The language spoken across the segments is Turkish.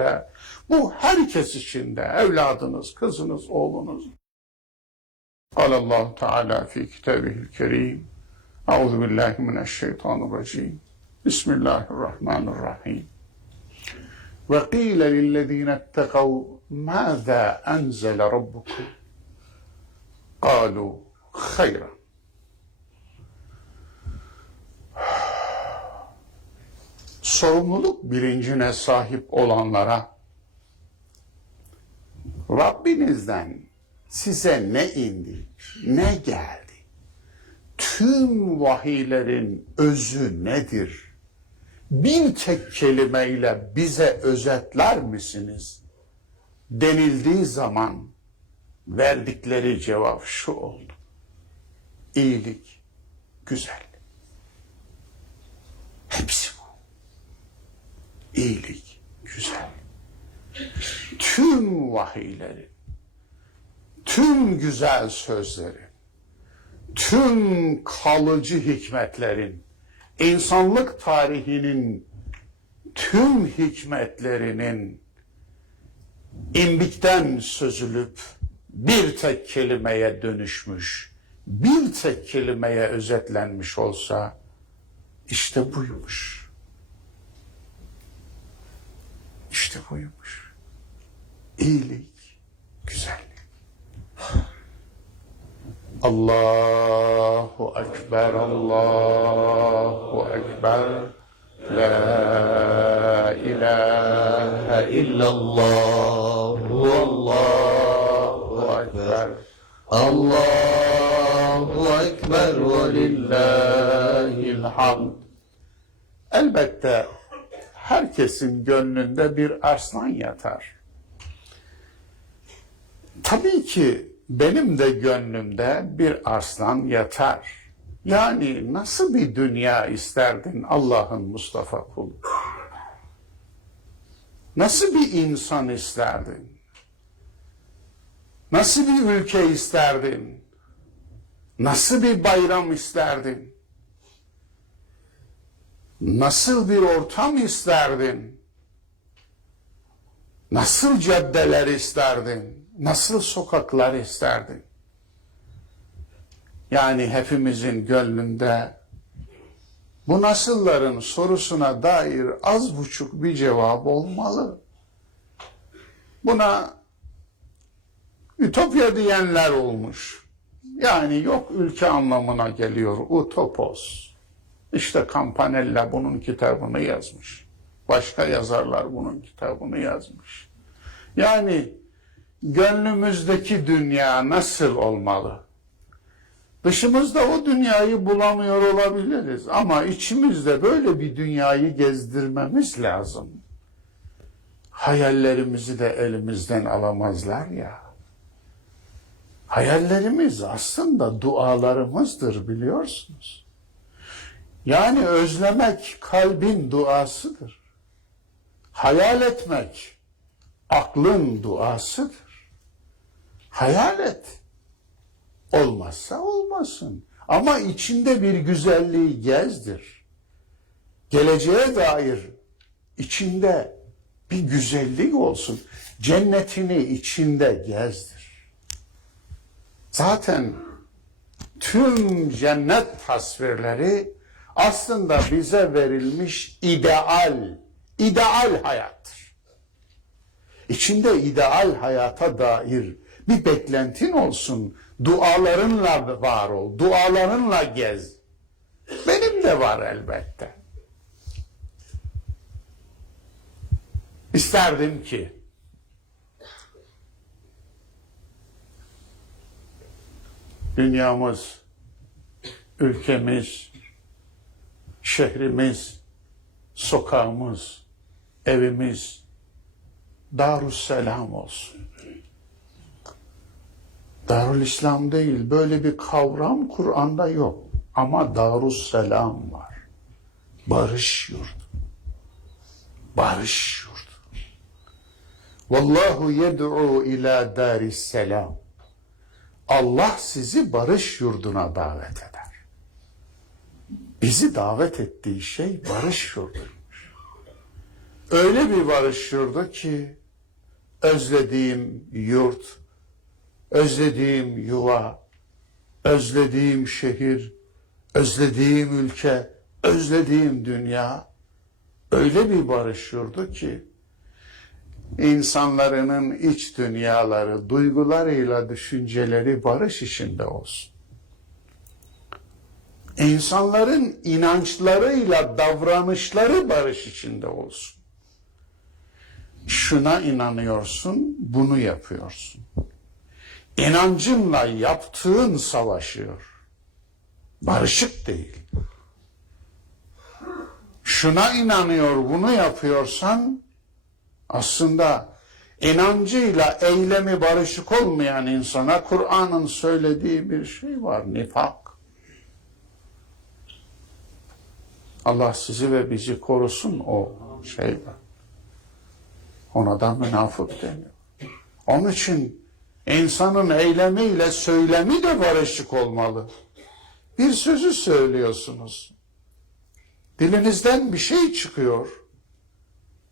eşinizde, bu herkes içinde, evladınız, kızınız, oğlunuz. Allahu Teala fi kitabihil kerim. Euzu billahi mineşşeytanirracim. Bismillahirrahmanirrahim. Ve qîle lillezîne etteqav mâzâ enzele rabbukum. Kâlû hayran. Sorumluluk bilincine sahip olanlara Rabbinizden size ne indi, ne geldi? Tüm vahiylerin özü nedir? Bir tek kelimeyle bize özetler misiniz? Denildiği zaman verdikleri cevap şu oldu: İyilik, güzellik. Hepsi bu. İyilik, güzellik. Tüm vahiylerin, tüm güzel sözlerin, tüm kalıcı hikmetlerin, insanlık tarihinin tüm hikmetlerinin imbikten sözülüp bir tek kelimeye dönüşmüş, bir tek kelimeye özetlenmiş olsa işte buymuş. İşte buymuş. İyilik, güzellik. Allahu Ekber, Allahu Ekber. La ilahe illallah, Allahu Ekber. Allahu Ekber ve lillahil hamd. Elbette herkesin gönlünde bir arslan yatar. Tabii ki benim de gönlümde bir arslan yatar. Yani nasıl bir dünya isterdin Allah'ın Mustafa kulu? Nasıl bir insan isterdin? Nasıl bir ülke isterdin? Nasıl bir bayram isterdin? Nasıl bir ortam isterdin? Nasıl caddeler isterdin? Nasıl sokaklar isterdin? Yani hepimizin gönlünde bu nasılların sorusuna dair az buçuk bir cevap olmalı. Buna ütopya diyenler olmuş. Yani yok ülke anlamına geliyor, utopos. İşte Campanella bunun kitabını yazmış. Başka yazarlar bunun kitabını yazmış. Yani gönlümüzdeki dünya nasıl olmalı? Dışımızda o dünyayı bulamıyor olabiliriz ama içimizde böyle bir dünyayı gezdirmemiz lazım. Hayallerimizi de elimizden alamazlar ya. Hayallerimiz aslında dualarımızdır, biliyorsunuz. Yani özlemek kalbin duasıdır. Hayal etmek aklın duasıdır. Hayal et. Olmazsa olmasın. Ama içinde bir güzelliği gezdir. Geleceğe dair içinde bir güzellik olsun. Cennetini içinde gezdir. Zaten tüm cennet tasvirleri aslında bize verilmiş ideal hayattır. İçinde ideal hayata dair bir beklentin olsun. Dualarınla var ol, dualarınla gez. Benim de var elbette. İsterdim ki dünyamız, ülkemiz, şehrimiz, sokağımız, evimiz Darüsselam olsun. Darülislam değil, böyle bir kavram Kur'an'da yok. Ama Darüsselam var. Barış yurdu. Barış yurdu. Vallahu yed'u ila darisselam. Allah sizi barış yurduna davet eder. Bizi davet ettiği şey barış yurduymuş. öyle bir barış yurdu ki özlediğim yurt, özlediğim yuva, özlediğim şehir, özlediğim ülke, özlediğim dünya öyle bir barış yurdu ki insanların iç dünyaları, duygularıyla düşünceleri barış içinde olsun. İnsanların inançlarıyla davranışları barış içinde olsun. Şuna inanıyorsun, bunu yapıyorsun. İnancınla yaptığın savaşıyor. Barışık değil. Şuna inanıyor, bunu yapıyorsan aslında inancıyla eylemi barışık olmayan insana Kur'an'ın söylediği bir şey var, nifak. Allah sizi ve bizi korusun o şeyden. Ona da münafık deniyor. Onun için insanın eylemiyle söylemi de barışık olmalı. Bir sözü söylüyorsunuz. Dilinizden bir şey çıkıyor.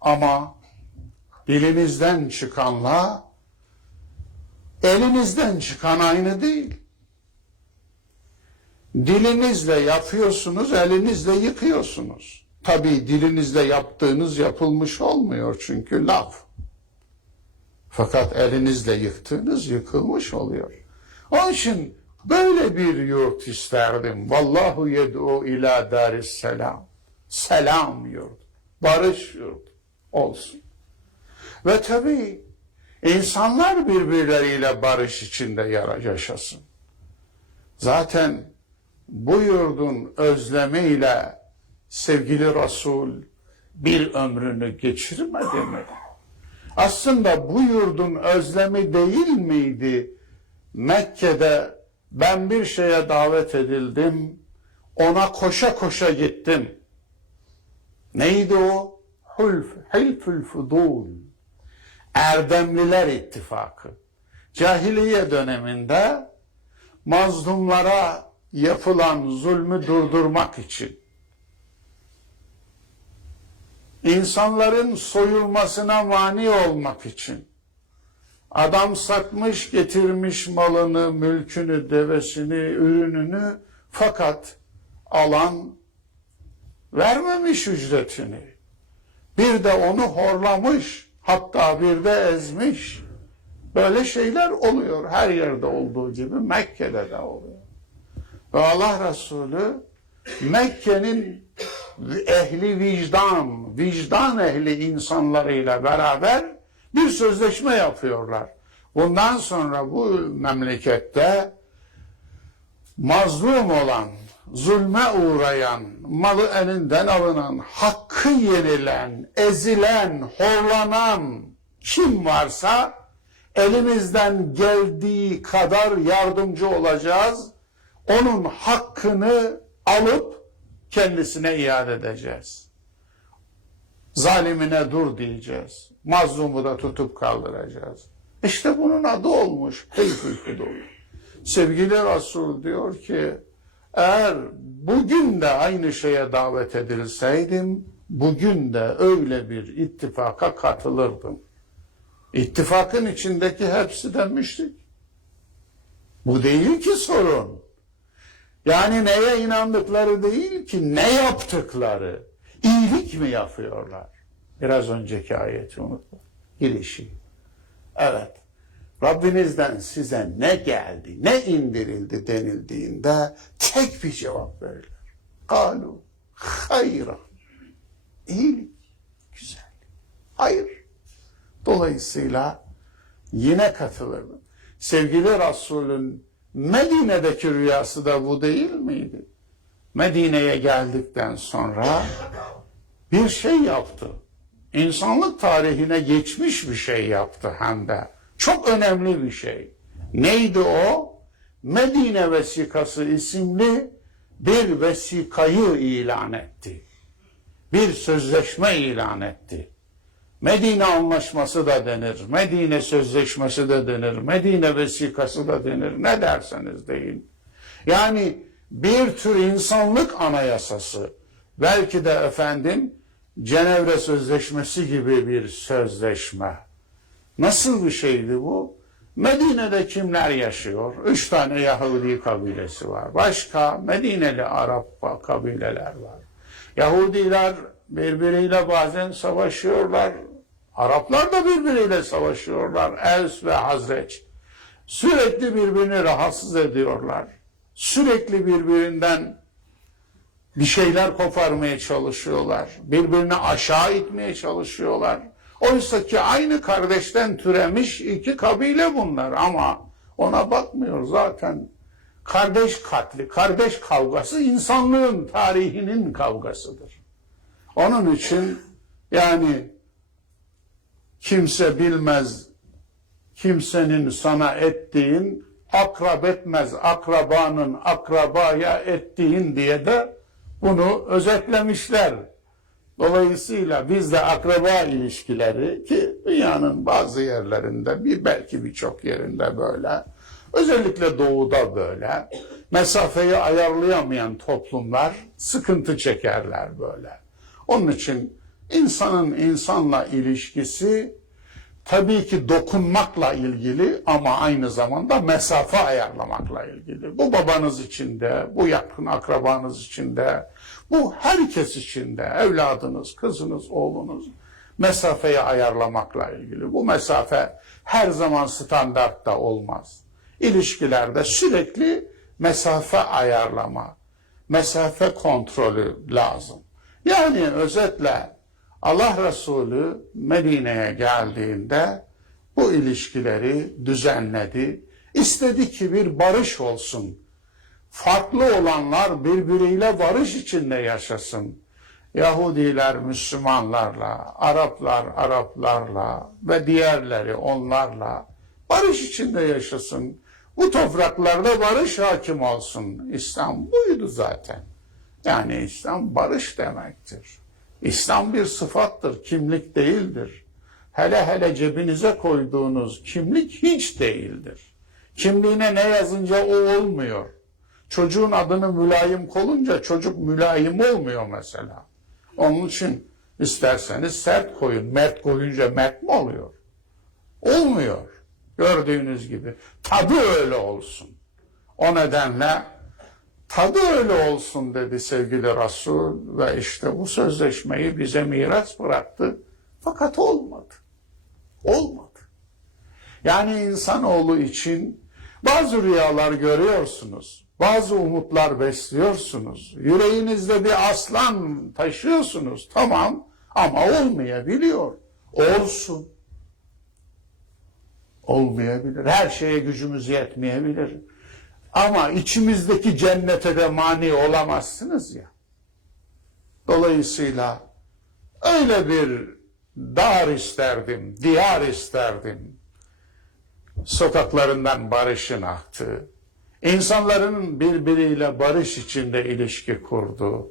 Ama dilinizden çıkanla elinizden çıkan aynı değil. Dilinizle yapıyorsunuz, elinizle yıkıyorsunuz. Tabii dilinizle yaptığınız yapılmış olmuyor çünkü laf. Fakat elinizle yıktığınız yıkılmış oluyor. Onun için böyle bir yurt isterdim. Vallahu yed'u ila daris selam. Selam yurdu, barış yurdu olsun. Ve tabii insanlar birbirleriyle barış içinde yaşasın. Zaten bu yurdun özlemiyle sevgili Resul bir ömrünü geçirmedi mi? Aslında bu yurdun özlemi değil miydi? Mekke'de ben bir şeye davet edildim, ona koşa koşa gittim. Neydi o? Hilfül Fudul. Erdemliler İttifakı. Cahiliye döneminde mazlumlara yapılan zulmü durdurmak için, insanların soyulmasına mani olmak için, adam satmış getirmiş malını, mülkünü, devesini, ürününü, fakat alan vermemiş ücretini. Bir de onu horlamış, hatta bir de ezmiş. Böyle şeyler oluyor. Her yerde olduğu gibi Mekke'de de oluyor. Ve Allah Resulü Mekke'nin ehli vicdan ehli insanlarıyla beraber bir sözleşme yapıyorlar. Bundan sonra bu memlekette mazlum olan, zulme uğrayan, malı elinden alınan, hakkı yenilen, ezilen, horlanan kim varsa elimizden geldiği kadar yardımcı olacağız. Onun hakkını alıp kendisine iade edeceğiz. Zalimine dur diyeceğiz. Mazlumu da tutup kaldıracağız. İşte bunun adı olmuş Hilfül Fudul. Sevgili Resul diyor ki, eğer bugün de aynı şeye davet edilseydim, bugün de öyle bir ittifaka katılırdım. İttifakın içindeki hepsi de müşrik. Bu değil ki sorun. Yani neye inandıkları değil ki, ne yaptıkları. İyilik mi yapıyorlar? Biraz önceki ayeti unutma. Girişi. Evet. Rabbinizden size ne geldi, ne indirildi denildiğinde tek bir cevap verirler. Kalu hayran. İyilik, güzellik. Hayır. Dolayısıyla yine katılırdım. Sevgili Resul'ün Medine'deki rüyası da bu değil miydi? Medine'ye geldikten sonra bir şey yaptı. İnsanlık tarihine geçmiş bir şey yaptı hem de. Çok önemli bir şey. Neydi o? Medine Vesikası isimli bir vesikayı ilan etti. Bir sözleşme ilan etti. Medine Anlaşması da denir, Medine Sözleşmesi de denir, Medine Vesikası da denir, ne derseniz deyin. Yani bir tür insanlık anayasası, belki de efendim Cenevre Sözleşmesi gibi bir sözleşme. Nasıl bir şeydi bu? Medine'de kimler yaşıyor? 3 tane Yahudi kabilesi var. Başka Medineli Arap kabileler var. Yahudiler birbiriyle bazen savaşıyorlar. Araplar da birbiriyle savaşıyorlar. Evs ve Hazreç. Sürekli birbirini rahatsız ediyorlar. Sürekli birbirinden bir şeyler koparmaya çalışıyorlar. Birbirini aşağı itmeye çalışıyorlar. Oysa ki aynı kardeşten türemiş iki kabile bunlar ama ona bakmıyor zaten. Kardeş katli, kardeş kavgası insanlığın tarihinin kavgasıdır. Onun için yani kimse bilmez kimsenin sana ettiğin, akrab etmez akrabanın akrabaya ettiğin diye de bunu özetlemişler. Dolayısıyla biz de akraba ilişkileri ki dünyanın bazı yerlerinde belki birçok yerinde böyle, özellikle doğuda böyle, mesafeyi ayarlayamayan toplumlar sıkıntı çekerler böyle. Onun için insanın insanla ilişkisi tabii ki dokunmakla ilgili ama aynı zamanda mesafe ayarlamakla ilgili. Bu babanız için de, bu yakın akrabanız için de, bu herkes için de, evladınız, kızınız, oğlunuz, mesafeyi ayarlamakla ilgili. Bu mesafe her zaman standartta olmaz. İlişkilerde sürekli mesafe ayarlama, mesafe kontrolü lazım. Yani özetle Allah Resulü Medine'ye geldiğinde bu ilişkileri düzenledi. İstedi ki bir barış olsun. Farklı olanlar birbiriyle barış içinde yaşasın. Yahudiler Müslümanlarla, Araplar Araplarla ve diğerleri onlarla barış içinde yaşasın. Bu topraklarda barış hakim olsun. İslam buydu zaten. Yani İslam barış demektir. İslam bir sıfattır, kimlik değildir. Hele hele cebinize koyduğunuz kimlik hiç değildir. Kimliğine ne yazınca o olmuyor. Çocuğun adını mülayim koyunca çocuk mülayim olmuyor mesela. Onun için isterseniz sert koyun, mert koyunca mert mi oluyor? Olmuyor. Gördüğünüz gibi. Tadı öyle olsun. O nedenle tadı öyle olsun dedi sevgili Resul ve işte bu sözleşmeyi bize miras bıraktı. Fakat olmadı. Olmadı. Yani insanoğlu için bazı rüyalar görüyorsunuz, bazı umutlar besliyorsunuz, yüreğinizde bir aslan taşıyorsunuz, tamam ama olmayabiliyor. Olsun. Olmayabilir. Her şeye gücümüz yetmeyebilir. Ama içimizdeki cennete de mani olamazsınız ya. Dolayısıyla öyle bir dar isterdim, diyar isterdim. Sokaklarından barışın aktığı, insanların birbiriyle barış içinde ilişki kurduğu,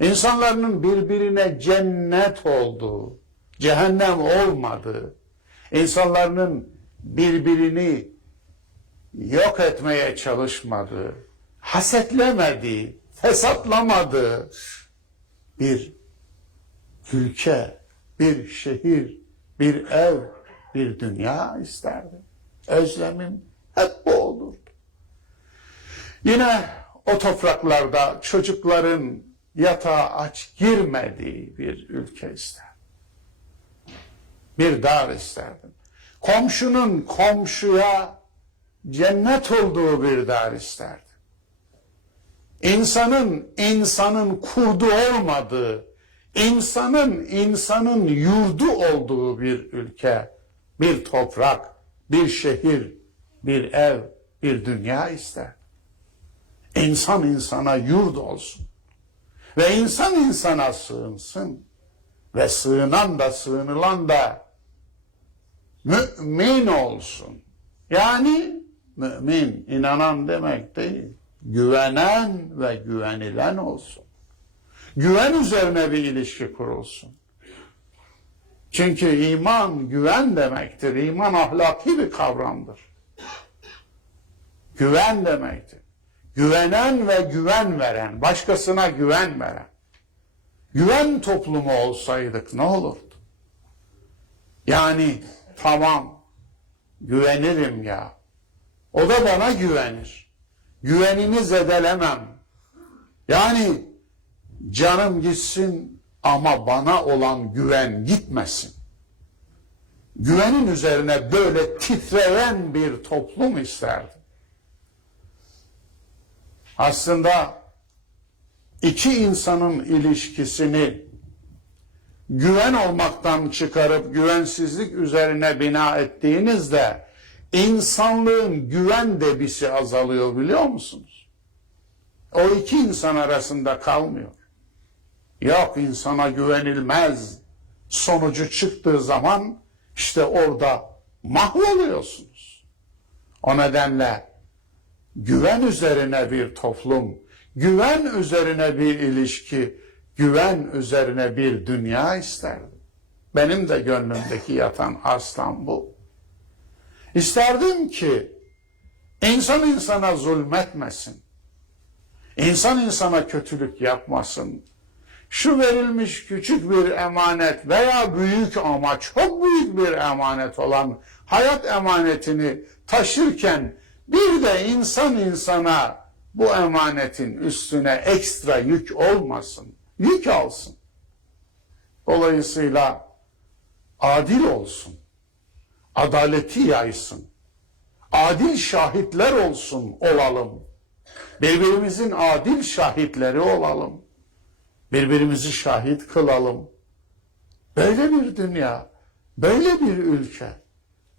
insanların birbirine cennet olduğu, cehennem olmadığı, insanların birbirini yok etmeye çalışmadığı, hasetlemediği, fesatlamadığı bir ülke, bir şehir, bir ev, bir dünya isterdim. Özlemim hep bu olurdu. Yine o topraklarda çocukların yatağa aç girmediği bir ülke isterdim. Bir dar isterdim. Komşunun komşuya cennet olduğu bir dar isterdim. İnsanın kurdu olmadığı, insanın yurdu olduğu bir ülke, bir toprak, bir şehir, bir ev, bir dünya isterdim. İnsan insana yurt olsun. Ve insan insana sığınsın. Ve sığınan da sığınılan da mümin olsun. Yani mümin, inanan demek değil. Güvenen ve güvenilen olsun. Güven üzerine bir ilişki kurulsun. Çünkü iman güven demektir. İman ahlaki bir kavramdır. Güven demektir. Güvenen ve güven veren, başkasına güven veren. güven toplumu olsaydık ne olurdu? Yani tamam, güvenirim ya. O da bana güvenir. Güvenini zedelemem. Yani canım gitsin ama bana olan güven gitmesin. Güvenin üzerine böyle titreyen bir toplum isterdim. Aslında iki insanın ilişkisini güven olmaktan çıkarıp güvensizlik üzerine bina ettiğinizde insanlığın güven debisi azalıyor, biliyor musunuz? O iki insan arasında kalmıyor. Yok, insana güvenilmez sonucu çıktığı zaman işte orada mahvoluyorsunuz. O nedenle güven üzerine bir toplum, güven üzerine bir ilişki, güven üzerine bir dünya isterdim. Benim de gönlümdeki yatan aslan bu. İsterdim ki insan insana zulmetmesin. İnsan insana kötülük yapmasın. Şu verilmiş küçük bir emanet veya büyük ama çok büyük bir emanet olan hayat emanetini taşırken bir de insan insana bu emanetin üstüne ekstra yük olmasın, yük alsın. Dolayısıyla adil olsun, adaleti yaysın, adil şahitler olalım. Birbirimizin adil şahitleri olalım. Birbirimizi şahit kılalım. Böyle bir dünya, böyle bir ülke,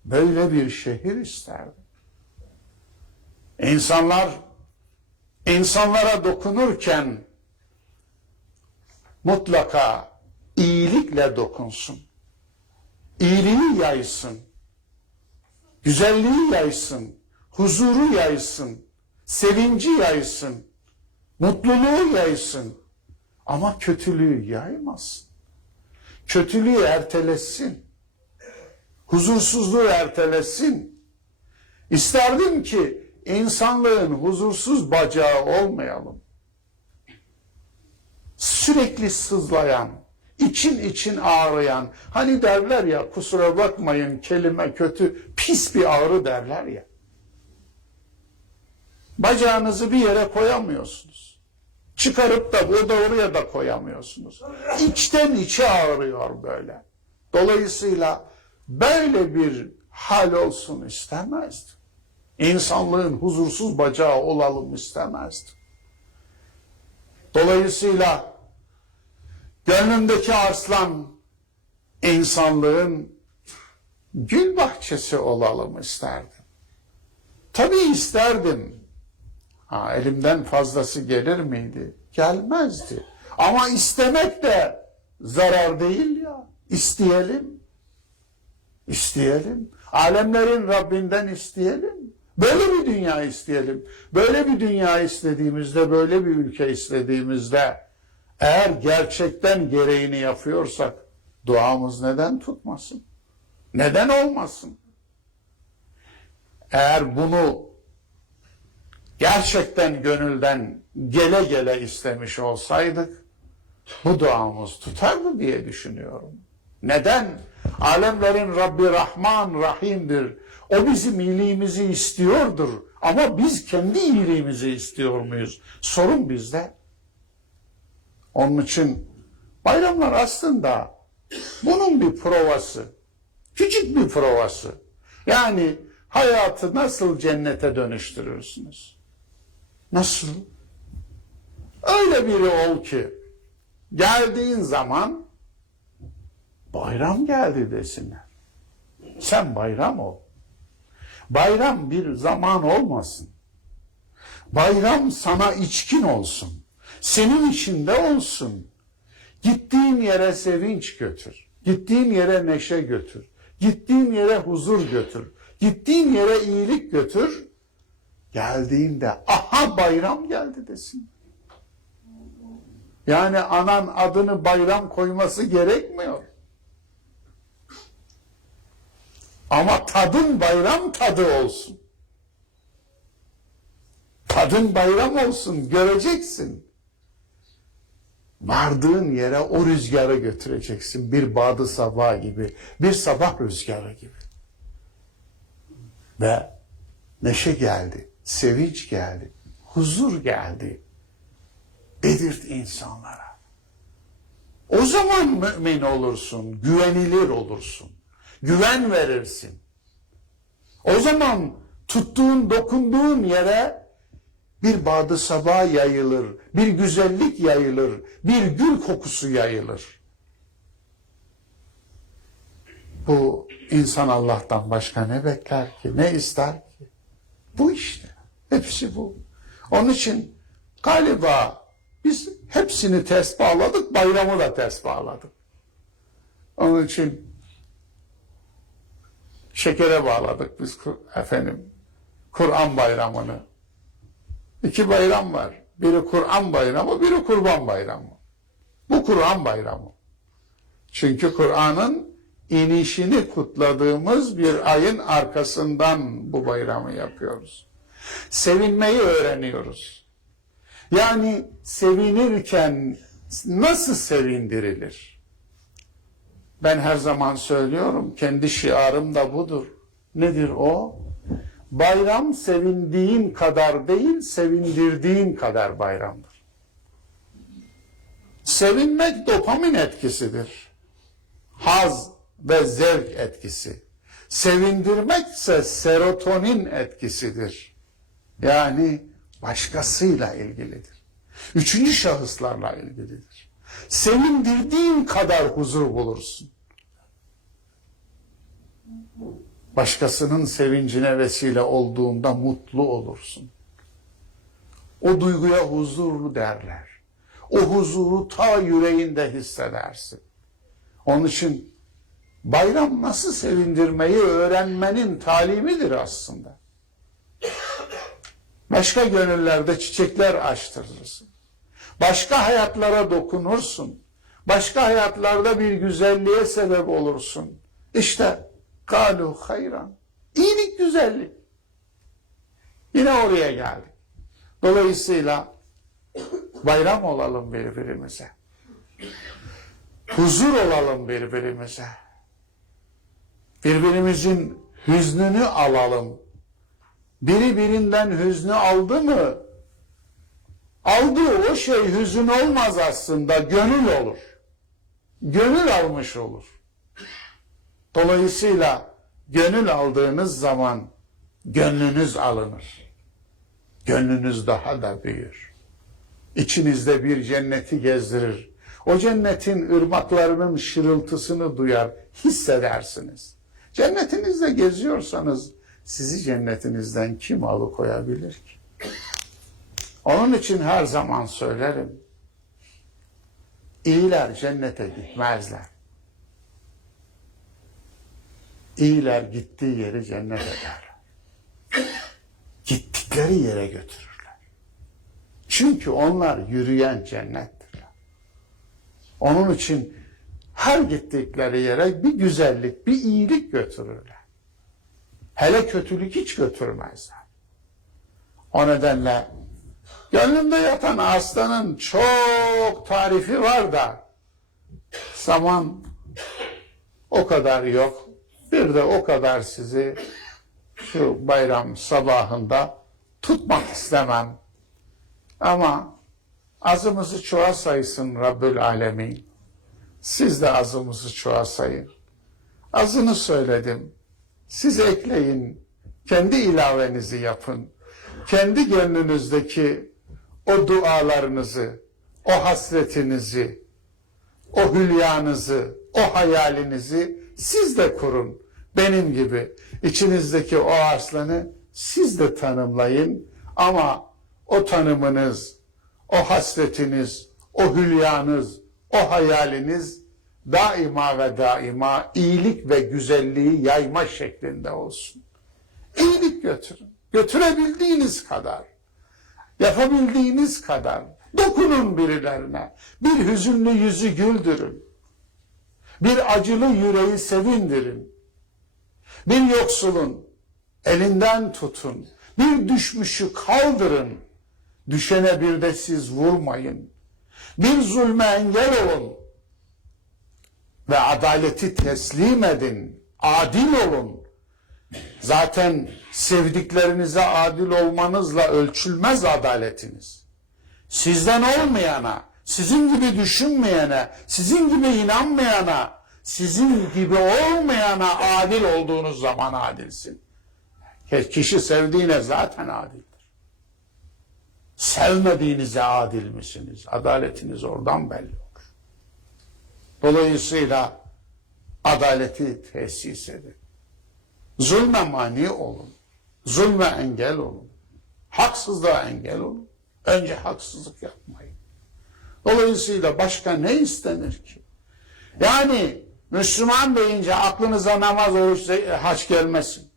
böyle bir şehir isterdim. İnsanlara dokunurken mutlaka iyilikle dokunsun. İyiliği yaysın. Güzelliği yaysın. Huzuru yaysın. Sevinci yaysın. Mutluluğu yaysın. Ama kötülüğü yaymasın. Kötülüğü ertelesin. Huzursuzluğu ertelesin. İsterdim ki insanlığın huzursuz bacağı olmayalım. Sürekli sızlayan, için ağrıyan, hani derler ya, kusura bakmayın kelime kötü, pis bir ağrı derler ya. Bacağınızı bir yere koyamıyorsunuz. Çıkarıp da oraya da koyamıyorsunuz. İçten içe ağrıyor böyle. Dolayısıyla böyle bir hal olsun istemezdim. İnsanlığın huzursuz bacağı olalım istemezdim. Dolayısıyla gönlümdeki arslan insanlığın gül bahçesi olalım isterdim. Tabii isterdim. Elimden fazlası gelir miydi? Gelmezdi. Ama istemek de zarar değil ya. İsteyelim. İsteyelim. Alemlerin Rabbinden isteyelim. Böyle bir dünya isteyelim. Böyle bir dünya istediğimizde, böyle bir ülke istediğimizde, eğer gerçekten gereğini yapıyorsak duamız neden tutmasın? Neden olmasın? Eğer bunu gerçekten gönülden gele gele istemiş olsaydık bu duamız tutardı diye düşünüyorum. Neden? Alemlerin Rabbi Rahman Rahim'dir. O bizim iyiliğimizi istiyordur. Ama biz kendi iyiliğimizi istiyor muyuz? Sorun bizde. Onun için bayramlar aslında bunun bir provası. Küçük bir provası. Yani hayatı nasıl cennete dönüştürürsünüz? Nasıl? Öyle biri ol ki geldiğin zaman bayram geldi desinler. Sen bayram ol. Bayram bir zaman olmasın. Bayram sana içkin olsun. Senin içinde olsun. Gittiğin yere sevinç götür. Gittiğin yere neşe götür. Gittiğin yere huzur götür. Gittiğin yere iyilik götür. Geldiğinde aha bayram geldi desin. Yani anan adını bayram koyması gerekmiyor. Ama tadın bayram tadı olsun. Tadın bayram olsun, göreceksin. Vardığın yere o rüzgarı götüreceksin. Bir badı sabah gibi, bir sabah rüzgarı gibi. Ve neşe geldi, sevinç geldi, huzur geldi. Bedirt insanlara. O zaman mümin olursun, güvenilir olursun, güven verirsin. O zaman tuttuğun, dokunduğun yere bir badı sabah yayılır, bir güzellik yayılır, bir gül kokusu yayılır. Bu insan Allah'tan başka ne bekler ki, ne ister ki? Bu işte, hepsi bu. Onun için galiba biz hepsini ters bağladık, bayramı da ters bağladık. Onun için şekere bağladık biz Kur'an bayramını. 2 bayram var. Biri Kur'an bayramı, biri Kurban bayramı. Bu Kur'an bayramı. Çünkü Kur'an'ın inişini kutladığımız bir ayın arkasından bu bayramı yapıyoruz. Sevinmeyi öğreniyoruz. Yani sevinirken nasıl sevindirilir? Ben her zaman söylüyorum, kendi şiarım da budur. Nedir o? Bayram sevindiğin kadar değil, sevindirdiğin kadar bayramdır. Sevinmek dopamin etkisidir. Haz ve zevk etkisi. Sevindirmek ise serotonin etkisidir. Yani başkasıyla ilgilidir. 3. şahıslarla ilgilidir. Sevindirdiğin kadar huzur bulursun. Başkasının sevincine vesile olduğunda mutlu olursun. O duyguya huzurlu derler. O huzuru ta yüreğinde hissedersin. Onun için bayram nasıl sevindirmeyi öğrenmenin talimidir aslında. Başka gönüllerde çiçekler açtırırsın. Başka hayatlara dokunursun. Başka hayatlarda bir güzelliğe sebep olursun. İşte kâlu hayran. İyilik, güzellik. Yine oraya geldik. Dolayısıyla bayram olalım birbirimize. Huzur olalım birbirimize. Birbirimizin hüznünü alalım. Biri birinden hüznü aldı mı, aldığı o şey hüzün olmaz aslında, gönül olur. Gönül almış olur. Dolayısıyla gönül aldığınız zaman gönlünüz alınır. Gönlünüz daha da büyür. İçinizde bir cenneti gezdirir. O cennetin ırmaklarının şırıltısını duyar, hissedersiniz. Cennetinizde geziyorsanız sizi cennetinizden kim alıkoyabilir ki? Onun için her zaman söylerim. İyiler cennete gitmezler. İyiler gittiği yeri cennet ederler. Gittikleri yere götürürler. Çünkü onlar yürüyen cennettirler. Onun için her gittikleri yere bir güzellik, bir iyilik götürürler. Hele kötülük hiç götürmezler. O nedenle gönlümde yatan aslanın çok tarifi var da zaman o kadar yok. Bir de o kadar sizi şu bayram sabahında tutmak istemem. Ama azımızı çoğa saysın Rabbül Alemin. Siz de azımızı çoğa sayın. Azını söyledim. Siz ekleyin. Kendi ilavenizi yapın. Kendi gönlünüzdeki o dualarınızı, o hasretinizi, o hülyanızı, o hayalinizi siz de kurun. Benim gibi içinizdeki o aslanı siz de tanımlayın. Ama o tanımınız, o hasretiniz, o hülyanız, o hayaliniz daima ve daima iyilik ve güzelliği yayma şeklinde olsun. İyilik götürün. Götürebildiğiniz kadar, yapabildiğiniz kadar dokunun birilerine. Bir hüzünlü yüzü güldürün. Bir acılı yüreği sevindirin. Bir yoksulun elinden tutun. Bir düşmüşü kaldırın. Düşene bir de siz vurmayın. Bir zulme engel olun ve adaleti teslim edin. Adil olun. Zaten sevdiklerinize adil olmanızla ölçülmez adaletiniz. Sizden olmayana, sizin gibi düşünmeyene, sizin gibi inanmayana, sizin gibi olmayana adil olduğunuz zaman adilsin. Kişi sevdiğine zaten adildir. Sevmediğinize adil misiniz? Adaletiniz oradan belli olur. Dolayısıyla adaleti tesis edin. Zulme mani olun. Zulme engel olun. Haksızlığa engel olun. Önce haksızlık yapmayın. Dolayısıyla başka ne istenir ki? Yani Müslüman deyince aklınıza namaz, oruç, hac gelmesin.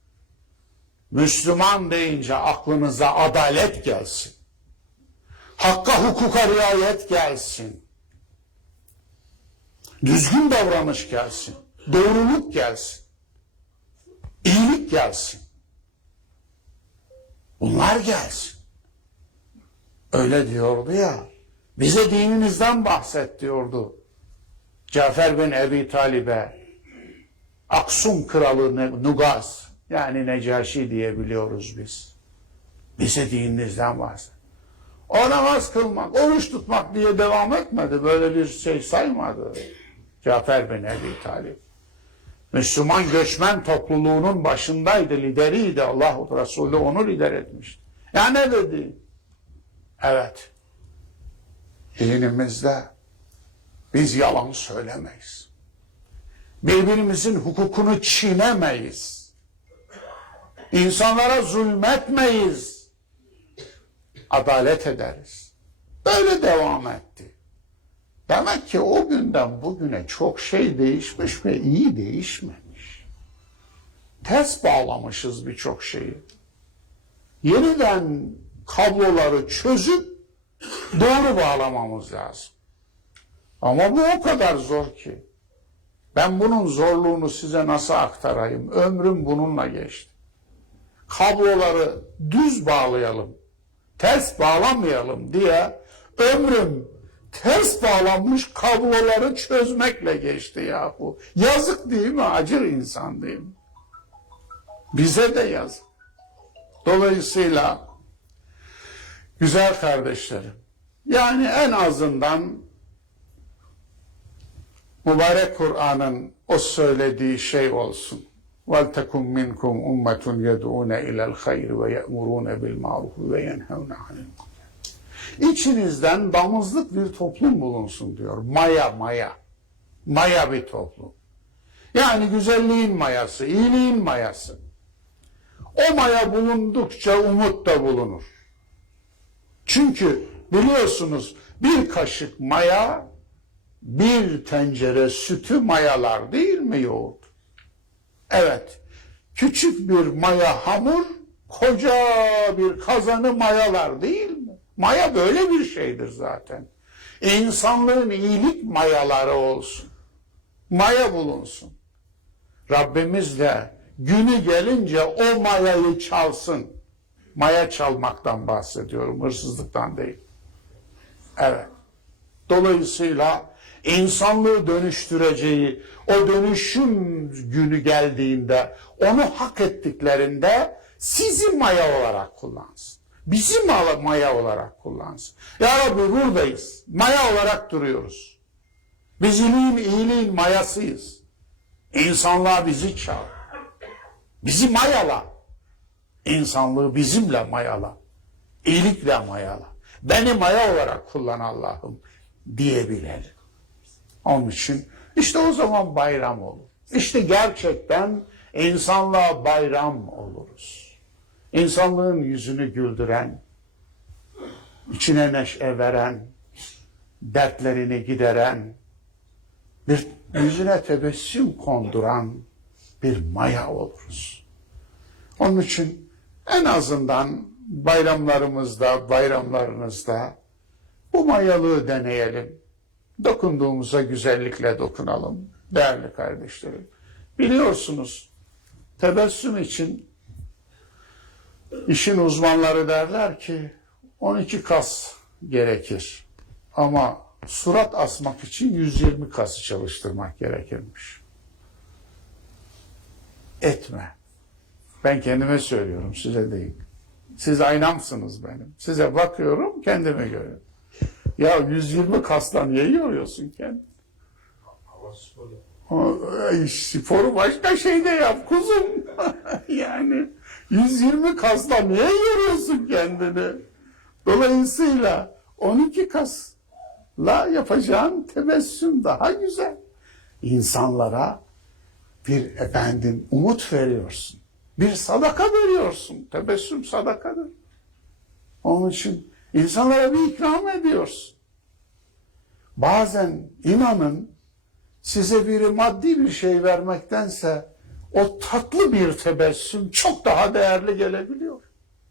Müslüman deyince aklınıza adalet gelsin. Hakka, hukuka riayet gelsin. Düzgün davranış gelsin. Doğruluk gelsin. İyilik gelsin. Bunlar gelsin. Öyle diyordu ya. Bize dininizden bahset diyordu. Cafer bin Ebi Talib'e Aksum kralı Nugaz, yani Necaşi diye biliyoruz biz. Bize dininizden bahset. O namaz kılmak, oruç tutmak diye devam etmedi. Böyle bir şey saymadı Cafer bin Ebi Talib. Müslüman göçmen topluluğunun başındaydı, lideriydi. Allah Resulü onu lider etmişti. Ya ne dedi? Evet. Dinimizde biz yalan söylemeyiz. Birbirimizin hukukunu çiğnemeyiz. İnsanlara zulmetmeyiz. Adalet ederiz. Böyle devam etti. Demek ki o günden bugüne çok şey değişmiş ve iyi değişmemiş. Ters bağlamışız birçok şeyi. Yeniden kabloları çözüp doğru bağlamamız lazım. Ama bu o kadar zor ki. Ben bunun zorluğunu size nasıl aktarayım? Ömrüm bununla geçti. Kabloları düz bağlayalım, ters bağlamayalım diye ömrüm ters bağlanmış kabloları çözmekle geçti yahu. Yazık değil mi? Acır insan değil mi? Bize de yazık. Dolayısıyla güzel kardeşlerim, yani en azından mübarek Kur'an'ın o söylediği şey olsun. وَلْتَكُمْ مِنْكُمْ اُمَّةٌ يَدْعُونَ اِلَى الْخَيْرِ وَيَأْمُرُونَ بِالْمَعْرُفِ وَيَنْهَوْنَ عَنِ الْمُنكَرِ. İçinizden damızlık bir toplum bulunsun diyor. Maya. Maya bir toplum. Yani güzelliğin mayası, iyiliğin mayası. O maya bulundukça umut da bulunur. Çünkü biliyorsunuz bir kaşık maya bir tencere sütü mayalar değil mi yoğurt? Evet. Küçük bir maya hamur koca bir kazanı mayalar değil mi? Maya böyle bir şeydir zaten. İnsanlığın iyilik mayaları olsun. Maya bulunsun. Rabbimiz de günü gelince o mayayı çalsın. Maya çalmaktan bahsediyorum, hırsızlıktan değil. Evet. Dolayısıyla insanlığı dönüştüreceği, o dönüşüm günü geldiğinde, onu hak ettiklerinde sizi maya olarak kullansın. Bizi maya olarak kullansın. Ya Rabbi buradayız. Maya olarak duruyoruz. Biz iyiliğin mayasıyız. İnsanlığa bizi çağır. Bizi mayala. İnsanlığı bizimle mayala. İyilikle mayala. Beni maya olarak kullan Allah'ım diyebilelim. Onun için işte o zaman bayram olur. İşte gerçekten insanlığa bayram oluruz. İnsanlığın yüzünü güldüren, içine neşe veren, dertlerini gideren, bir yüzüne tebessüm konduran bir maya oluruz. Onun için en azından bayramlarınızda bu mayalığı deneyelim. Dokunduğumuza güzellikle dokunalım değerli kardeşlerim. Biliyorsunuz tebessüm için işin uzmanları derler ki 12 kas gerekir. Ama surat asmak için 120 kası çalıştırmak gerekirmiş. Etme. Ben kendime söylüyorum, size değil. Siz aynamsınız benim. Size bakıyorum, kendime görüyorum. Ya 120 kasla niye yoruyorsun kendini? Sporu başka şeyde yap kuzum. Yani 120 kasla niye yoruyorsun kendini? Dolayısıyla 12 kasla yapacağın tebessüm daha güzel. İnsanlara bir umut veriyorsun. Bir sadaka veriyorsun. Tebessüm sadakadır. Onun için insanlara bir ikram ediyorsun. Bazen inanın size biri maddi bir şey vermektense o tatlı bir tebessüm çok daha değerli gelebiliyor.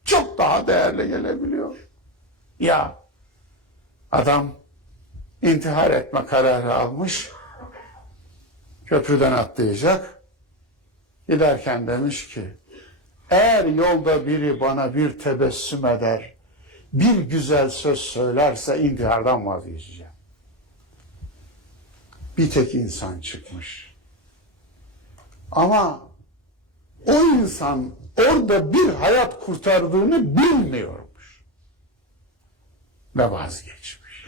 Çok daha değerli gelebiliyor. Ya adam intihar etme kararı almış, köprüden atlayacak. Giderken demiş ki, eğer yolda biri bana bir tebessüm eder, bir güzel söz söylerse intihardan vazgeçeceğim. Bir tek insan çıkmış. Ama o insan orada bir hayat kurtardığını bilmiyormuş. Ve vazgeçmiş.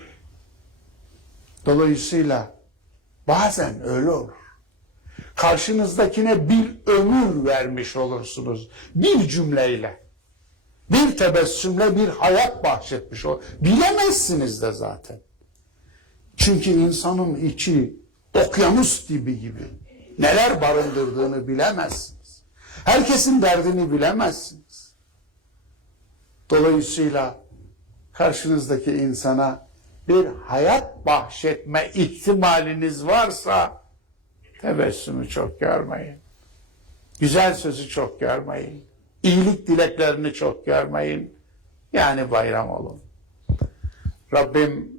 Dolayısıyla bazen öyle olur. Karşınızdakine bir ömür vermiş olursunuz. Bir cümleyle. Bir tebessümle bir hayat bahşetmiş olur. Bilemezsiniz de zaten. Çünkü insanın içi okyanus dibi gibi. Neler barındırdığını bilemezsiniz. Herkesin derdini bilemezsiniz. Dolayısıyla karşınızdaki insana bir hayat bahşetme ihtimaliniz varsa tebessümü çok görmeyin. Güzel sözü çok görmeyin. İyilik dileklerini çok görmeyin. Yani bayram olun. Rabbim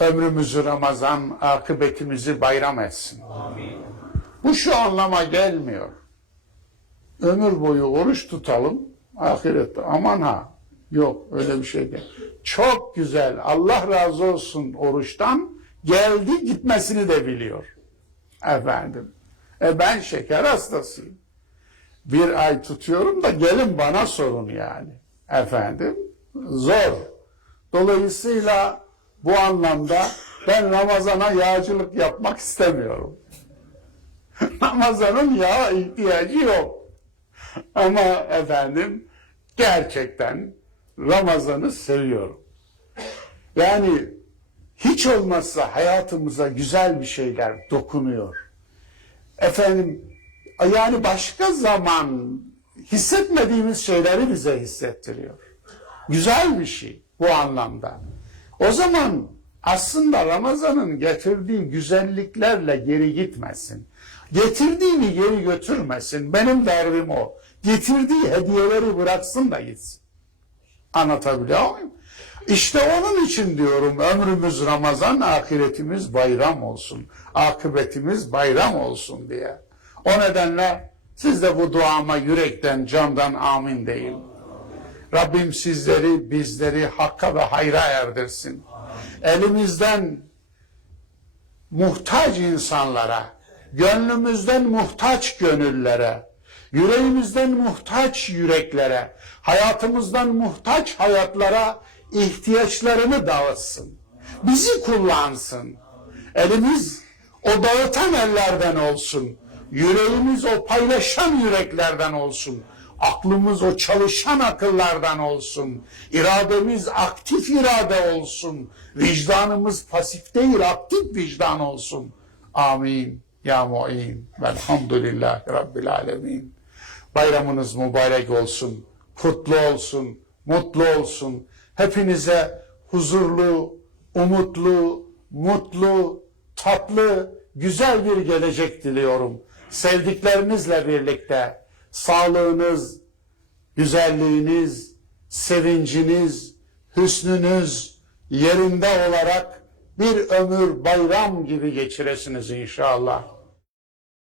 ömrümüzü Ramazan, akıbetimizi bayram etsin. Amin. Bu şu anlama gelmiyor. Ömür boyu oruç tutalım, ahirette aman ha. Yok, öyle bir şey değil. Çok güzel, Allah razı olsun oruçtan, geldi gitmesini de biliyor. Efendim, ben şeker hastasıyım. Bir ay tutuyorum da gelin bana sorun yani. Efendim, zor. Dolayısıyla bu anlamda ben Ramazan'a yağcılık yapmak istemiyorum. Ramazan'ın yağa ihtiyacı yok. Ama efendim gerçekten Ramazan'ı seviyorum. Yani hiç olmazsa hayatımıza güzel bir şeyler dokunuyor. Efendim yani başka zaman hissetmediğimiz şeyleri bize hissettiriyor. Güzel bir şey bu anlamda. O zaman aslında Ramazan'ın getirdiği güzelliklerle geri gitmesin. Getirdiğini geri götürmesin. Benim derdim o. Getirdiği hediyeleri bıraksın da gitsin. Anlatabiliyor muyum? İşte onun için diyorum ömrümüz Ramazan, ahiretimiz bayram olsun. Akıbetimiz bayram olsun diye. O nedenle siz de bu duama yürekten, candan amin deyin. Rabbim sizleri, bizleri hakka ve hayra erdirsin. Elimizden muhtaç insanlara, gönlümüzden muhtaç gönüllere, yüreğimizden muhtaç yüreklere, hayatımızdan muhtaç hayatlara ihtiyaçlarını dağıtsın. Bizi kullansın. Elimiz o dağıtan ellerden olsun. Yüreğimiz o paylaşan yüreklerden olsun. Aklımız o çalışan akıllardan olsun. İrademiz aktif irade olsun. Vicdanımız pasif değil, aktif vicdan olsun. Amin. Ya mu'in. Velhamdülillahi Rabbil alemin. Bayramınız mübarek olsun. Kutlu olsun. Mutlu olsun. Hepinize huzurlu, umutlu, mutlu, tatlı, güzel bir gelecek diliyorum. Sevdiklerinizle birlikte sağlığınız, güzelliğiniz, sevinciniz, hüsnünüz yerinde olarak bir ömür bayram gibi geçiresiniz inşallah.